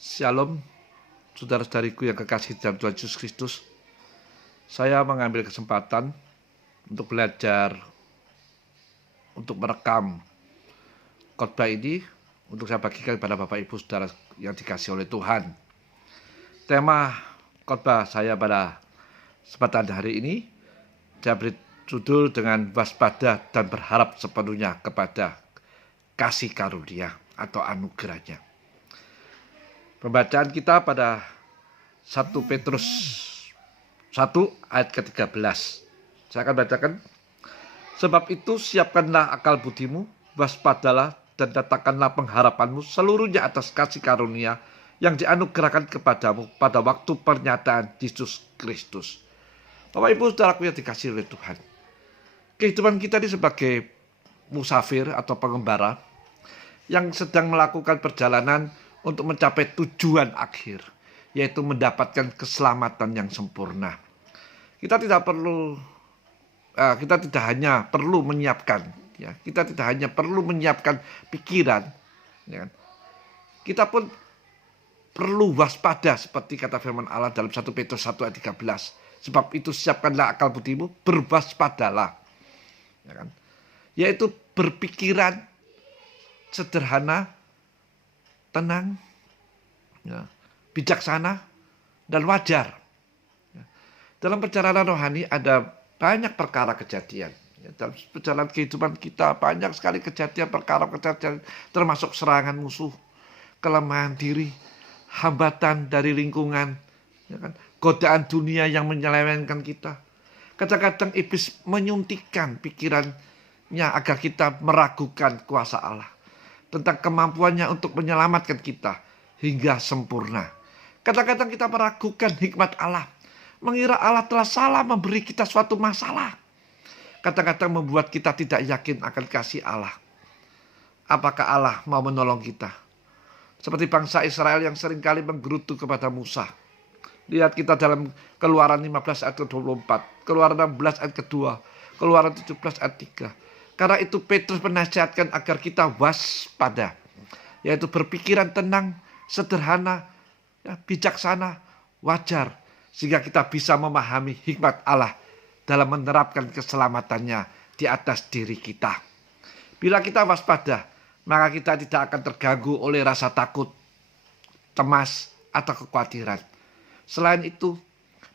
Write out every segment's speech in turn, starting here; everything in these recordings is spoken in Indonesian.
Shalom, saudara-saudariku yang kekasih dalam Tuhan Yesus Kristus. Saya mengambil kesempatan untuk belajar, untuk merekam khotbah ini, untuk saya bagikan kepada Bapak Ibu Saudara yang dikasihi oleh Tuhan. Tema khotbah saya pada kesempatan hari ini, saya beri judul dengan waspada dan berharap sepenuhnya kepada kasih karunia atau anugerahnya. Pembacaan kita pada 1 Petrus 1 ayat ke-13. Saya akan bacakan. Sebab itu siapkanlah akal budimu, waspadalah dan letakkanlah pengharapanmu seluruhnya atas kasih karunia yang dianugerahkan kepadamu pada waktu pernyataan Yesus Kristus. Bapak Ibu Saudaraku yang dikasihi oleh Tuhan. Kehidupan kita ini sebagai musafir atau pengembara yang sedang melakukan perjalanan untuk mencapai tujuan akhir, yaitu mendapatkan keselamatan yang sempurna. Kita tidak hanya perlu menyiapkan, kita tidak hanya perlu menyiapkan pikiran, kita pun perlu waspada seperti kata firman Allah dalam 1 Petrus 1 ayat 13. Sebab itu siapkanlah akal budimu, berwaspadalah, yaitu berpikiran sederhana, tenang, bijaksana, dan wajar. Dalam perjalanan rohani ada banyak perkara kejadian. Dalam perjalanan kehidupan kita banyak sekali kejadian, termasuk serangan musuh, kelemahan diri, hambatan dari lingkungan, godaan dunia yang menyelewengkan kita. Kadang-kadang iblis menyuntikkan pikirannya agar kita meragukan kuasa Allah, tentang kemampuannya untuk menyelamatkan kita hingga sempurna. Kadang-kadang kita meragukan hikmat Allah, mengira Allah telah salah memberi kita suatu masalah. Kadang-kadang membuat kita tidak yakin akan kasih Allah. Apakah Allah mau menolong kita? Seperti bangsa Israel yang seringkali menggerutu kepada Musa. Lihat kita dalam Keluaran 15 ayat ke-24, Keluaran 16 ayat ke-2, Keluaran 17 ayat 3. Karena itu Petrus menasihatkan agar kita waspada, yaitu berpikiran tenang, sederhana, bijaksana, wajar, sehingga kita bisa memahami hikmat Allah dalam menerapkan keselamatannya di atas diri kita. Bila kita waspada, maka kita tidak akan terganggu oleh rasa takut, cemas, atau kekhawatiran. Selain itu,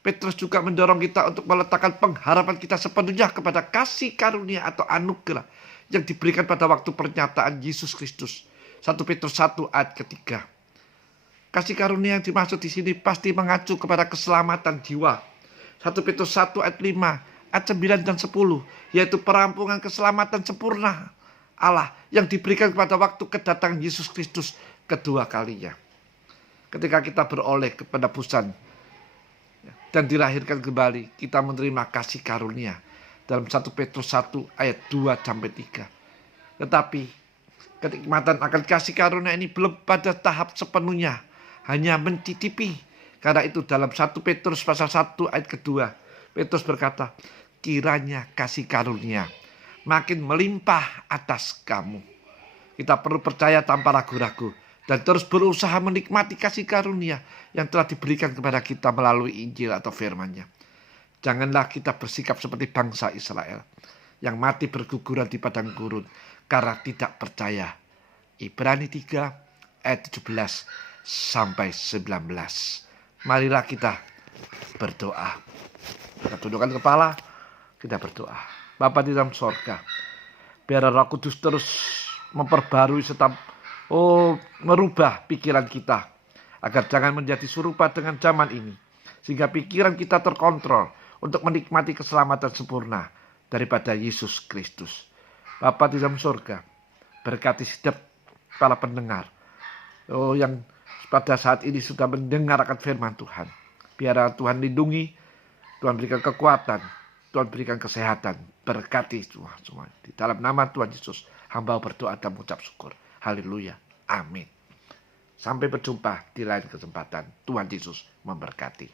Petrus juga mendorong kita untuk meletakkan pengharapan kita sepenuhnya kepada kasih karunia atau anugerah yang diberikan pada waktu pernyataan Yesus Kristus. 1 Petrus 1 ayat ke-3. Kasih karunia yang dimaksud di sini pasti mengacu kepada keselamatan jiwa. 1 Petrus 1 ayat 5, ayat 9 dan 10, yaitu perampungan keselamatan sempurna Allah yang diberikan pada waktu kedatangan Yesus Kristus kedua kalinya. Ketika kita beroleh kepenebusan dan dilahirkan kembali, kita menerima kasih karunia dalam 1 Petrus 1 ayat 2-3. Tetapi kenikmatan akan kasih karunia ini belum pada tahap sepenuhnya, hanya mencicipi. Karena itu dalam 1 Petrus pasal 1 ayat kedua, Petrus berkata, kiranya kasih karunia makin melimpah atas kamu. Kita perlu percaya tanpa ragu-ragu dan terus berusaha menikmati kasih karunia yang telah diberikan kepada kita melalui Injil atau firman-Nya. Janganlah kita bersikap seperti bangsa Israel yang mati berguguran di padang gurun karena tidak percaya. Ibrani 3 ayat 17-19. Marilah kita berdoa. Kita tundukkan kepala, kita berdoa. Bapa di dalam sorga, biar Roh Kudus terus memperbarui serta merubah pikiran kita agar jangan menjadi serupa dengan zaman ini, sehingga pikiran kita terkontrol untuk menikmati keselamatan sempurna daripada Yesus Kristus. Bapa di dalam surga, berkati setiap para pendengar yang pada saat ini sudah mendengar akan firman Tuhan. Biar Tuhan lindungi, Tuhan berikan kekuatan, Tuhan berikan kesehatan, berkati semua. Di dalam nama Tuhan Yesus, hamba berdoa dan mengucap syukur. Haleluya. Amin. Sampai berjumpa di lain kesempatan. Tuhan Yesus memberkati.